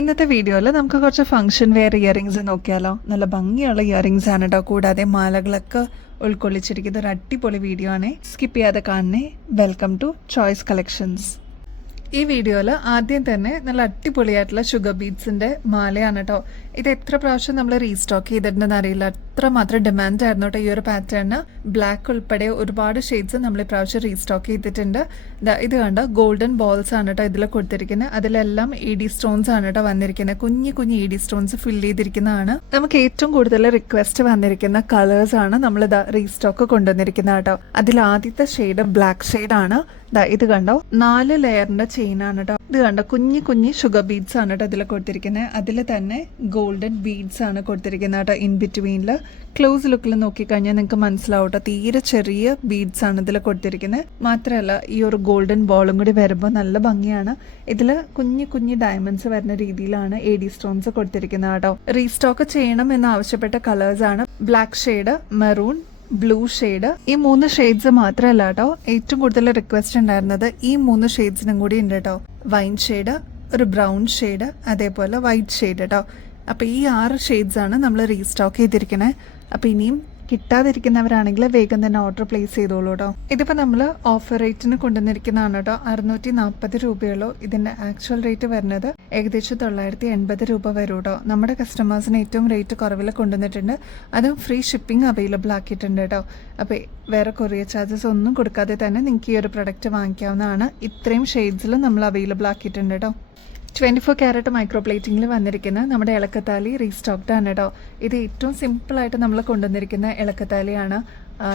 ഇന്നത്തെ വീഡിയോയിൽ നമുക്ക് കുറച്ച് ഫംഗ്ഷൻ വെയർ ഇയറിങ്സ് നോക്കിയാലോ. നല്ല ഭംഗിയുള്ള ഇയറിങ്സ് ആണ് കേട്ടോ. കൂടാതെ മാലകളൊക്കെ ഉൾക്കൊള്ളിച്ചിരിക്കുന്ന ഒരു അടിപൊളി വീഡിയോ ആണ്. സ്കിപ്പ് ചെയ്യാതെ കാണണേ. Welcome to choice collections. ഈ വീഡിയോയിൽ ആദ്യം തന്നെ നല്ല അടിപൊളിയായിട്ടുള്ള ഷുഗർ ബീഡ്സിന്റെ മാലയാണ് കേട്ടോ. ഇത് എത്ര പ്രാവശ്യം നമ്മൾ റീസ്റ്റോക്ക് ചെയ്തിട്ടുണ്ടെന്ന് അറിയില്ല, അത്ര മാത്രം ഡിമാൻഡ് ആയിരുന്നു കേട്ടോ ഈ ഒരു പാറ്റേണിന്. ബ്ലാക്ക് ഉൾപ്പെടെ ഒരുപാട് ഷെയ്ഡ്സ് നമ്മൾ ഈ പ്രാവശ്യം റീസ്റ്റോക്ക് ചെയ്തിട്ടുണ്ട്. ഇത് കണ്ട ഗോൾഡൻ ബോൾസ് ആണ് കേട്ടോ ഇതിൽ കൊടുത്തിരിക്കുന്നത്. അതിലെല്ലാം ED സ്റ്റോൺസ് ആണ് കേട്ടോ വന്നിരിക്കുന്നത്. കുഞ്ഞു കുഞ്ഞു ED സ്റ്റോൺസ് ഫില്ല് ചെയ്തിരിക്കുന്നതാണ്. നമുക്ക് ഏറ്റവും കൂടുതൽ റിക്വസ്റ്റ് വന്നിരിക്കുന്ന കളേഴ്സ് ആണ് നമ്മൾ റീസ്റ്റോക്ക് കൊണ്ടുവന്നിരിക്കുന്നത് കേട്ടോ. അതിൽ ആദ്യത്തെ ഷെയ്ഡ് ബ്ലാക്ക് ഷെയ്ഡ് ആണ്. ഇത് കണ്ടോ, 4 ലെയറിന്റെ ചെയിൻ ആണ് കേട്ടോ. ഇത് കണ്ടോ, കുഞ്ഞി കുഞ്ഞി ഷുഗർ ബീഡ്സ് ആണ് കേട്ടോ ഇതിൽ കൊടുത്തിരിക്കുന്നത്. അതിൽ തന്നെ ഗോൾഡൻ ബീഡ്സ് ആണ് കൊടുത്തിരിക്കുന്നത് കേട്ടോ. ഇൻ ബിറ്റ്വീനിൽ ക്ലോസ് ലുക്കിൽ നോക്കിക്കഴിഞ്ഞാൽ നിങ്ങൾക്ക് മനസ്സിലാവും കേട്ടോ, തീരെ ചെറിയ ബീഡ്സ് ആണ് ഇതിൽ കൊടുത്തിരിക്കുന്നത്. മാത്രമല്ല ഈ ഒരു ഗോൾഡൻ ബോളും കൂടി വരുമ്പോൾ നല്ല ഭംഗിയാണ്. ഇതിൽ കുഞ്ഞു കുഞ്ഞു ഡയമണ്ട്സ് വരുന്ന രീതിയിലാണ് ED സ്റ്റോൺസ് കൊടുത്തിരിക്കുന്നത് കേട്ടോ. റീസ്റ്റോക്ക് ചെയ്യണം എന്ന് ആവശ്യപ്പെട്ട കളേഴ്സ് ആണ് black shade, maroon, blue shade. ഈ 3 ഷെയ്ഡ്സ് മാത്രമല്ല കേട്ടോ, ഏറ്റവും കൂടുതൽ റിക്വസ്റ്റ് ഉണ്ടായിരുന്നത് ഈ 3 ഷെയ്ഡ്സിനും കൂടി ഉണ്ട് കേട്ടോ. വൈൻ ഷെയ്ഡ്, ഒരു ബ്രൗൺ ഷെയ്ഡ്, അതേപോലെ വൈറ്റ് ഷെയ്ഡ് കേട്ടോ. അപ്പോൾ ഈ 6 ഷെയ്ഡ്സ് ആണ് നമ്മൾ റീസ്റ്റോക്ക് ചെയ്തിരിക്കുന്നത്. അപ്പോൾ ഇനിയും കിട്ടാതിരിക്കുന്നവരാണെങ്കിൽ വേഗം തന്നെ ഓർഡർ പ്ലേസ് ചെയ്തോളൂ കേട്ടോ. ഇതിപ്പോൾ നമ്മൾ ഓഫർ റേറ്റിന് കൊണ്ടുവന്നിരിക്കുന്നതാണ് കേട്ടോ. 640 രൂപയുള്ളൂ. ഇതിൻ്റെ ആക്ച്വൽ റേറ്റ് വരുന്നത് ഏകദേശം 980 രൂപ വരും കേട്ടോ. നമ്മുടെ കസ്റ്റമേഴ്സിന് ഏറ്റവും റേറ്റ് കുറവിൽ കൊണ്ടുവന്നിട്ടുണ്ട്. അതും ഫ്രീ ഷിപ്പിംഗ് അവൈലബിൾ ആക്കിയിട്ടുണ്ട് കേട്ടോ. അപ്പോൾ വേറെ കൊറിയർ ചാർജസ് ഒന്നും കൊടുക്കാതെ തന്നെ നിങ്ങൾക്ക് ഈ ഒരു പ്രൊഡക്റ്റ് വാങ്ങിക്കാവുന്നതാണ്. ഇത്രയും ഷെയ്ഡ്സിൽ നമ്മൾ അവൈലബിൾ ആക്കിയിട്ടുണ്ട് കേട്ടോ. 24 ക്യാരറ്റ് മൈക്രോ പ്ലേറ്റിംഗിൽ വന്നിരിക്കുന്ന നമ്മുടെ ഇളക്കത്താലി റീസ്റ്റോക്ഡ് ആണ് കേട്ടോ. ഇത് ഏറ്റവും സിമ്പിളായിട്ട് നമ്മൾ കൊണ്ടുവന്നിരിക്കുന്ന ഇളക്കത്താലിയാണ്.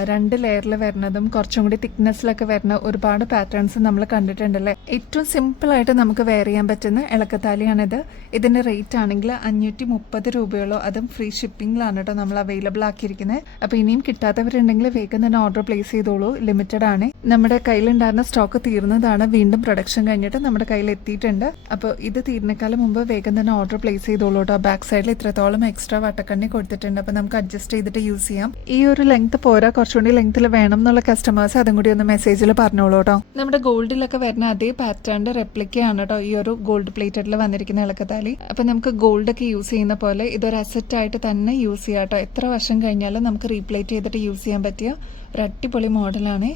2 ലെയറിൽ വരുന്നതും കുറച്ചും കൂടി തിക്നെസ്സിലൊക്കെ വരുന്ന ഒരുപാട് പാറ്റേൺസ് നമ്മൾ കണ്ടിട്ടുണ്ടല്ലേ. ഏറ്റവും സിമ്പിളായിട്ട് നമുക്ക് വെയർ ചെയ്യാൻ പറ്റുന്ന ഇളക്കത്താലിയാണിത്. ഇതിൻ്റെ റേറ്റ് ആണെങ്കിൽ 530 രൂപയുള്ളൂ. അതും ഫ്രീ ഷിപ്പിംഗിലാണ് കേട്ടോ നമ്മൾ അവൈലബിൾ ആക്കിയിരിക്കുന്നത്. അപ്പോൾ ഇനിയും കിട്ടാത്തവരുണ്ടെങ്കിൽ വേഗം തന്നെ ഓർഡർ പ്ലേസ് ചെയ്തോളൂ. ലിമിറ്റഡ് ആണ്. നമ്മുടെ കയ്യിലുണ്ടായിരുന്ന സ്റ്റോക്ക് തീർന്നതാണ്. വീണ്ടും പ്രൊഡക്ഷൻ കഴിഞ്ഞിട്ട് നമ്മുടെ കയ്യിൽ എത്തിയിട്ടുണ്ട്. അപ്പോൾ ഇത് തീരുന്നേക്കാളും മുമ്പ് വേഗം തന്നെ ഓർഡർ പ്ലേസ് ചെയ്തോളൂ കേട്ടോ. ബാക്ക് സൈഡിൽ ഇത്രത്തോളം എക്സ്ട്രാ വട്ടക്കണ്ണി കൊടുത്തിട്ടുണ്ട്. അപ്പോൾ നമുക്ക് അഡ്ജസ്റ്റ് ചെയ്തിട്ട് യൂസ് ചെയ്യാം. ഈ ഒരു ലെങ്ത് പോരാ, കുറച്ചുകൂടി ലെങ്ത്തിൽ വേണം എന്നുള്ള കസ്റ്റമേഴ്സ് അതും കൂടി ഒന്ന് മെസ്സേജിൽ പറഞ്ഞോളൂ കേട്ടോ. നമ്മുടെ ഗോൾഡിലൊക്കെ വരുന്ന അതേ പാറ്റേണിന്റെ റെപ്ലിക്കയാണ് കേട്ടോ ഈ ഒരു ഗോൾഡ് പ്ലേറ്റഡിൽ വന്നിരിക്കുന്ന ഇളക്കത്താലി. അപ്പൊ നമുക്ക് ഗോൾഡ് ഒക്കെ യൂസ് ചെയ്യുന്ന പോലെ ഇതൊരു അസറ്റ് ആയിട്ട് തന്നെ യൂസ് ചെയ്യാം കേട്ടോ. എത്ര വർഷം കഴിഞ്ഞാലും നമുക്ക് റീപ്ലേറ്റ് ചെയ്തിട്ട് യൂസ് ചെയ്യാൻ പറ്റിയ ഒരു അടിപൊളി മോഡലാണ്.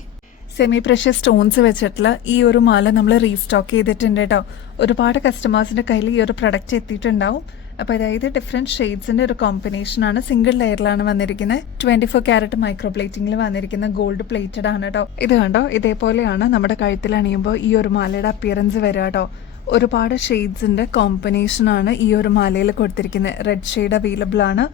സെമി പ്രഷ്യസ് സ്റ്റോൺസ് വെച്ചിട്ടുള്ള ഈ ഒരു മാല നമ്മൾ റീസ്റ്റോക്ക് ചെയ്തിട്ടുണ്ട് കേട്ടോ. ഒരുപാട് കസ്റ്റമേഴ്സിന്റെ കയ്യിൽ ഈ ഒരു പ്രൊഡക്റ്റ് എത്തിയിട്ടുണ്ടാവും. അപ്പോൾ അതായത് ഡിഫറെൻറ്റ് ഷെയ്ഡ്സിൻ്റെ ഒരു കോമ്പിനേഷനാണ്. സിംഗിൾ ലെയറിലാണ് വന്നിരിക്കുന്നത്. 24 ക്യാരറ്റ് മൈക്രോ പ്ലേറ്റിംഗിൽ വന്നിരിക്കുന്ന ഗോൾഡ് പ്ലേറ്റഡ് ആണ് കേട്ടോ. ഇത് കണ്ടോ, ഇതേപോലെയാണ് നമ്മുടെ കഴുത്തിൽ അണിയുമ്പോൾ ഈ ഒരു മാലയുടെ അപ്പിയറൻസ് വരിക കേട്ടോ. ഒരുപാട് ഷെയ്ഡ്സിൻ്റെ കോമ്പിനേഷനാണ് ഈ ഒരു മാലയിൽ കൊടുത്തിരിക്കുന്നത്. റെഡ് ഷെയ്ഡ് അവൈലബിൾ ആണ്,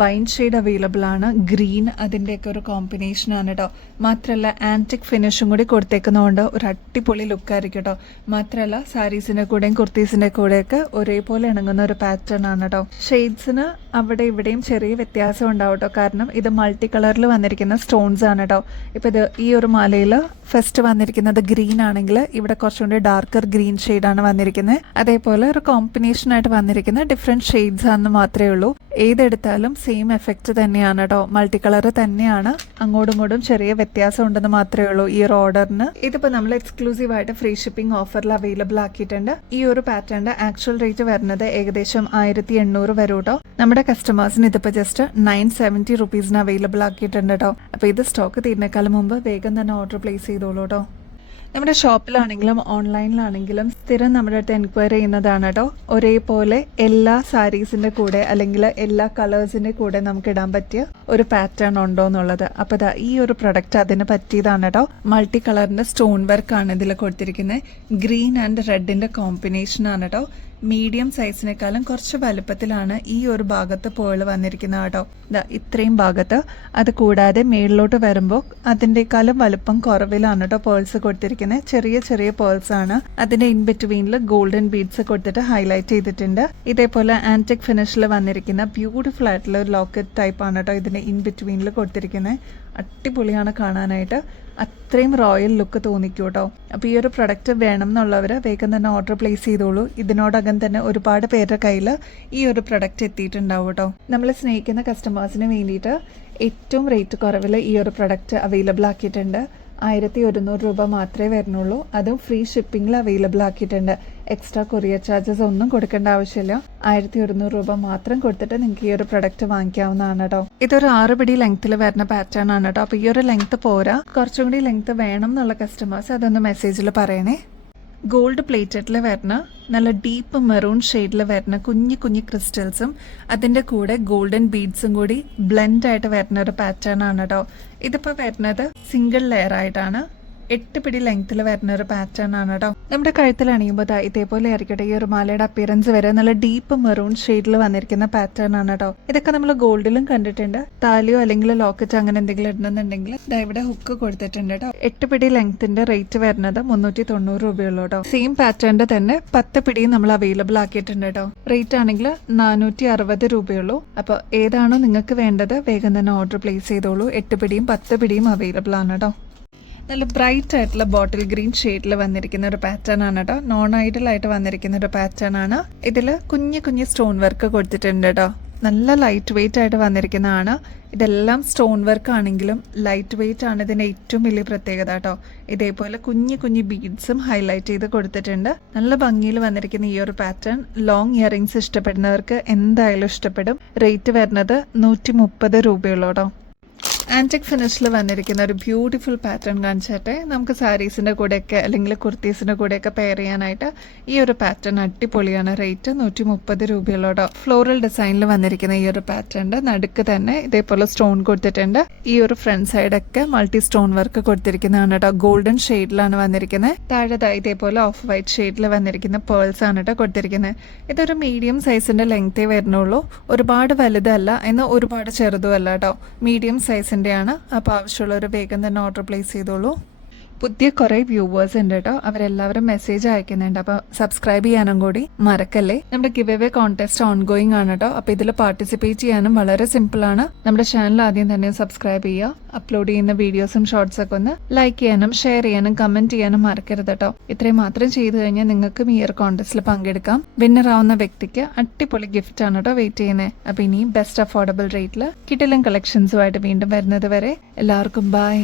വൈൻ ഷെയ്ഡ് അവൈലബിൾ ആണ്, ഗ്രീൻ അതിൻ്റെയൊക്കെ ഒരു കോമ്പിനേഷനാണ് കേട്ടോ. മാത്രമല്ല ആൻറ്റിക് ഫിനിഷും കൂടി കൊടുത്തേക്കുന്നതുകൊണ്ട് ഒരു അടിപൊളി ലുക്കായിരിക്കും കേട്ടോ. മാത്രമല്ല സാരീസിൻ്റെ കൂടെയും കുർത്തീസിൻ്റെ കൂടെയൊക്കെ ഒരേപോലെ ഇണങ്ങുന്ന ഒരു പാറ്റേൺ ആണ് കേട്ടോ. ഷെയ്ഡ്സിന് അവിടെ ഇവിടെയും ചെറിയ വ്യത്യാസം ഉണ്ടാവും കേട്ടോ. കാരണം ഇത് മൾട്ടി കളറിൽ വന്നിരിക്കുന്ന സ്റ്റോൺസ് ആണ് കേട്ടോ. ഇപ്പോൾ ഇത് ഈ ഒരു മാലയിൽ ഫസ്റ്റ് വന്നിരിക്കുന്നത് ഗ്രീൻ ആണെങ്കിൽ ഇവിടെ കുറച്ചുകൂടി ഡാർക്കർ ഗ്രീൻ ഷെയ്ഡാണ് വന്നിരിക്കുന്നത്. അതേപോലെ ഒരു കോമ്പിനേഷൻ ആയിട്ട് വന്നിരിക്കുന്ന ഡിഫറെൻറ്റ് ഷെയ്ഡ്സ് ആണെന്ന് മാത്രമേ ഉള്ളൂ. ഏതെടുത്താലും സെയിം എഫക്റ്റ് തന്നെയാണ് കേട്ടോ. മൾട്ടി കളർ തന്നെയാണ്. അങ്ങോട്ടും ഇങ്ങോട്ടും ചെറിയ വ്യത്യാസം ഉണ്ടെന്ന് മാത്രമേ ഉള്ളൂ ഈ ഒരു ഓർഡറിന്. ഇതിപ്പോൾ നമ്മൾ എക്സ്ക്ലൂസീവ് ആയിട്ട് ഫ്രീ ഷിപ്പിംഗ് ഓഫറിൽ അവൈലബിൾ ആക്കിയിട്ടുണ്ട്. ഈ ഒരു പാറ്റേണിന്റെ ആക്ച്വൽ റേറ്റ് വരുന്നത് ഏകദേശം 1800 വരും കേട്ടോ. നമ്മുടെ കസ്റ്റമേഴ്സിന് ഇതിപ്പോൾ ജസ്റ്റ് 970 റുപ്പീസിന് അവൈലബിൾ ആക്കിയിട്ടുണ്ട് കേട്ടോ. അപ്പോൾ ഇത് സ്റ്റോക്ക് തീരുന്നേക്കാളും മുമ്പ് വേഗം തന്നെ ഓർഡർ പ്ലേസ് ചെയ്തോളൂ കേട്ടോ. നമ്മുടെ ഷോപ്പിലാണെങ്കിലും ഓൺലൈനിലാണെങ്കിലും സ്ഥിരം നമ്മുടെ അടുത്ത് എൻക്വയറി ചെയ്യുന്നതാണ് കേട്ടോ. ഒരേപോലെ എല്ലാ സാരീസിൻ്റെ കൂടെ അല്ലെങ്കിൽ എല്ലാ കളേഴ്സിൻ്റെ കൂടെ നമുക്ക് ഇടാൻ പറ്റിയ ഒരു പാറ്റേൺ ഉണ്ടോ എന്നുള്ളത്. അപ്പോൾ ഈ ഒരു പ്രൊഡക്റ്റ് അതിന് പറ്റിയതാണ് കേട്ടോ. മൾട്ടി കളറിൻ്റെ സ്റ്റോൺ വർക്കാണ് ഇതിൽ കൊടുത്തിരിക്കുന്നത്. ഗ്രീൻ ആൻഡ് റെഡിൻ്റെ കോമ്പിനേഷനാണ് കേട്ടോ. മീഡിയം സൈസിനേക്കാളും കുറച്ച് വലുപ്പത്തിലാണ് ഈ ഒരു ഭാഗത്ത് പേൾ വന്നിരിക്കുന്നത് കേട്ടോ. ഇത്രയും ഭാഗത്ത്. അത് കൂടാതെ മേളിലോട്ട് വരുമ്പോൾ അതിൻ്റെക്കാളും വലുപ്പം കുറവിലാണ് കേട്ടോ പേൾസ് കൊടുത്തിരിക്കുന്നത്. ചെറിയ ചെറിയ പേൾസ് ആണ്. അതിൻ്റെ ഇൻ ബിറ്റ്വീനിൽ ഗോൾഡൻ ബീഡ്സ് കൊടുത്തിട്ട് ഹൈലൈറ്റ് ചെയ്തിട്ടുണ്ട്. ഇതേപോലെ ആൻറ്റിക് ഫിനിഷിൽ വന്നിരിക്കുന്ന ബ്യൂട്ടിഫുൾ ആയിട്ടുള്ള ഒരു ലോക്കറ്റ് ടൈപ്പ് ആണ് കേട്ടോ ഇതിൻ്റെ ഇൻ ബിറ്റ്വീനിൽ കൊടുത്തിരിക്കുന്നത്. അടിപൊളിയാണ് കാണാനായിട്ട്. അത്രയും റോയൽ ലുക്ക് തോന്നിക്കും കേട്ടോ. അപ്പോൾ ഈ ഒരു പ്രൊഡക്റ്റ് വേണം എന്നുള്ളവർ വേഗം തന്നെ ഓർഡർ പ്ലേസ് ചെയ്തോളൂ. ഇതിനോടകം തന്നെ ഒരുപാട് പേരുടെ കയ്യിൽ ഈ ഒരു പ്രൊഡക്റ്റ് എത്തിയിട്ടുണ്ടാവും കേട്ടോ. നമ്മൾ സ്നേഹിക്കുന്ന കസ്റ്റമേഴ്സിന് വേണ്ടിയിട്ട് ഏറ്റവും റേറ്റ് കുറവിൽ ഈ ഒരു പ്രൊഡക്റ്റ് അവൈലബിൾ ആക്കിയിട്ടുണ്ട്. 1100 രൂപ മാത്രമേ വരുന്നുള്ളൂ. അതും ഫ്രീ ഷിപ്പിംഗിൽ അവൈലബിൾ ആക്കിയിട്ടുണ്ട്. എക്സ്ട്രാ കൊറിയർ ചാർജസ് ഒന്നും കൊടുക്കേണ്ട ആവശ്യമില്ല. 1100 രൂപ മാത്രം കൊടുത്തിട്ട് നിങ്ങൾക്ക് ഈ ഒരു പ്രൊഡക്റ്റ് വാങ്ങിക്കാവുന്നതാണ് കേട്ടോ. ഇതൊരു 6 പിടി ലെങ്ത്തിൽ വരുന്ന പാറ്റേൺ ആണ് കേട്ടോ. അപ്പോൾ ഈ ഒരു ലെങ്ത് പോരാ, കുറച്ചും കൂടി ലെങ്ത് വേണം എന്നുള്ള കസ്റ്റമേഴ്സ് അതൊന്ന് മെസ്സേജിൽ പറയണേ. ഗോൾഡ് പ്ലേറ്റഡിൽ വരുന്ന നല്ല ഡീപ്പ് മെറൂൺ ഷെയ്ഡിൽ വരുന്ന കുഞ്ഞു കുഞ്ഞു ക്രിസ്റ്റൽസും അതിൻ്റെ കൂടെ ഗോൾഡൻ ബീഡ്സും കൂടി ബ്ലെൻഡ് ആയിട്ട് വരുന്ന ഒരു പാറ്റേൺ ആണ് കേട്ടോ. ഇതിപ്പോൾ വരുന്നത് സിംഗിൾ ലെയർ ആയിട്ടാണ്. 8 പിടി ലെങ്ത്തിൽ വരുന്ന ഒരു പാറ്റേൺ ആണ് കേട്ടോ. നമ്മുടെ കഴുത്തിൽ അണിയുമ്പോൾ ഇതേപോലെ ആയിരിക്കട്ടെ ഈ ഒരു മാലയുടെ അപ്പിയറൻസ് വരെ നല്ല ഡീപ്പ് മെറൂൺ ഷെയ്ഡിൽ വന്നിരിക്കുന്ന പാറ്റേൺ ആണ് കേട്ടോ. ഇതൊക്കെ നമ്മൾ ഗോൾഡിലും കണ്ടിട്ടുണ്ട്. താലിയോ അല്ലെങ്കിൽ ലോക്കറ്റ് അങ്ങനെ എന്തെങ്കിലും ഇടണമെന്നുണ്ടെങ്കിൽ ഇവിടെ ഹുക്ക് കൊടുത്തിട്ടുണ്ട് കേട്ടോ. 8 പിടി ലെങ്ത്തിന്റെ റേറ്റ് വരുന്നത് 390 രൂപയുള്ളൂ കേട്ടോ. സെയിം പാറ്റേണിന്റെ തന്നെ 10 പിടിയും നമ്മൾ അവൈലബിൾ ആക്കിയിട്ടുണ്ട് കേട്ടോ. റേറ്റ് ആണെങ്കിൽ 460 രൂപയുള്ളൂ. അപ്പോൾ ഏതാണോ നിങ്ങൾക്ക് വേണ്ടത് വേഗം തന്നെ ഓർഡർ പ്ലേസ് ചെയ്തോളൂ. 8 പിടിയും 10 പിടിയും അവൈലബിൾ ആണ് കേട്ടോ. നല്ല ബ്രൈറ്റ് ആയിട്ടുള്ള ബോട്ടിൽ ഗ്രീൻ ഷെയ്ഡിൽ വന്നിരിക്കുന്ന ഒരു പാറ്റേൺ ആണ് കേട്ടോ. നോൺ ഐഡൽ ആയിട്ട് വന്നിരിക്കുന്ന ഒരു പാറ്റേൺ ആണ്. ഇതിൽ കുഞ്ഞു കുഞ്ഞു സ്റ്റോൺ വർക്ക് കൊടുത്തിട്ടുണ്ട് കേട്ടോ. നല്ല ലൈറ്റ് വെയിറ്റ് ആയിട്ട് വന്നിരിക്കുന്നതാണ്. ഇതെല്ലാം സ്റ്റോൺ വർക്ക് ആണെങ്കിലും ലൈറ്റ് വെയിറ്റ് ആണ് ഇതിന്റെ ഏറ്റവും വലിയ പ്രത്യേകത കേട്ടോ. ഇതേപോലെ കുഞ്ഞു കുഞ്ഞു ബീഡ്സും ഹൈലൈറ്റ് ചെയ്ത് കൊടുത്തിട്ടുണ്ട്. നല്ല ഭംഗിയിൽ വന്നിരിക്കുന്ന ഈ ഒരു പാറ്റേൺ ലോങ് ഇയറിംഗ്സ് ഇഷ്ടപ്പെടുന്നവർക്ക് എന്തായാലും ഇഷ്ടപ്പെടും. റേറ്റ് വരുന്നത് 130 രൂപയുള്ളൂ കേട്ടോ. ആൻറ്റിക് ഫിനിഷിൽ വന്നിരിക്കുന്ന ഒരു ബ്യൂട്ടിഫുൾ പാറ്റേൺ കാണിച്ചിട്ടെ. നമുക്ക് സാരീസിൻ്റെ കൂടെയൊക്കെ അല്ലെങ്കിൽ കുർത്തീസിൻ്റെ കൂടെയൊക്കെ പെയർ ചെയ്യാനായിട്ട് ഈ ഒരു പാറ്റേൺ അടിപൊളിയാണ്. റേറ്റ് 130 രൂപയുള്ളൂ കേട്ടോ. ഫ്ലോറൽ ഡിസൈനിൽ വന്നിരിക്കുന്ന ഈ ഒരു പാറ്റേണിൻ്റെ നടുക്ക് തന്നെ ഇതേപോലെ സ്റ്റോൺ കൊടുത്തിട്ടുണ്ട്. ഈ ഒരു ഫ്രണ്ട് സൈഡൊക്കെ മൾട്ടി സ്റ്റോൺ വർക്ക് കൊടുത്തിരിക്കുന്നതാണ് കേട്ടോ. ഗോൾഡൻ ഷെയ്ഡിലാണ് വന്നിരിക്കുന്നത്. താഴെ ഇതേപോലെ ഓഫ് വൈറ്റ് ഷെയ്ഡിൽ വന്നിരിക്കുന്ന പേൾസ് ആണ് കേട്ടോ കൊടുത്തിരിക്കുന്നത്. ഇതൊരു മീഡിയം സൈസിൻ്റെ ലെങ്തേ വരുന്നുള്ളൂ. ഒരുപാട് വലുതല്ല എന്നാൽ ഒരുപാട് ചെറുതുമല്ല കേട്ടോ. മീഡിയം സൈസിൻ്റെ ആണ്. അപ്പോൾ ആവശ്യമുള്ളവർ വേഗം തന്നെ ഓർഡർ പ്ലേസ് ചെയ്തോളൂ. പുതിയ കുറേ വ്യൂവേഴ്സ് ഉണ്ട് കേട്ടോ. അവരെല്ലാവരും മെസ്സേജ് അയക്കുന്നുണ്ട്. അപ്പോൾ സബ്സ്ക്രൈബ് ചെയ്യാനും കൂടി മറക്കല്ലേ. നമ്മുടെ ഗിവ് അവേ കോൺടെസ്റ്റ് ഓൺഗോയിങ് ആണ് കേട്ടോ. അപ്പോൾ ഇതിൽ പാർട്ടിസിപ്പേറ്റ് ചെയ്യാനും വളരെ സിമ്പിളാണ്. നമ്മുടെ ചാനൽ ആദ്യം തന്നെ സബ്സ്ക്രൈബ് ചെയ്യുക. അപ്ലോഡ് ചെയ്യുന്ന വീഡിയോസും ഷോർട്സ് ഒക്കെ ഒന്ന് ലൈക്ക് ചെയ്യാനും ഷെയർ ചെയ്യാനും കമന്റ് ചെയ്യാനും മറക്കരുത് കേട്ടോ. ഇത്രയും മാത്രം ചെയ്തു കഴിഞ്ഞാൽ നിങ്ങൾക്കും ഈ ഒരു കോൺടെസ്റ്റിൽ പങ്കെടുക്കാം. വിന്നർ ആവുന്ന വ്യക്തിക്ക് അടിപൊളി ഗിഫ്റ്റ് ആണ് കേട്ടോ വെയിറ്റ് ചെയ്യുന്നത്. അപ്പോൾ ഇനിയും ബെസ്റ്റ് അഫോർഡബിൾ റേറ്റിൽ കിടിലൻ കളക്ഷൻസുമായിട്ട് വീണ്ടും വരുന്നത് വരെ എല്ലാവർക്കും ബൈ.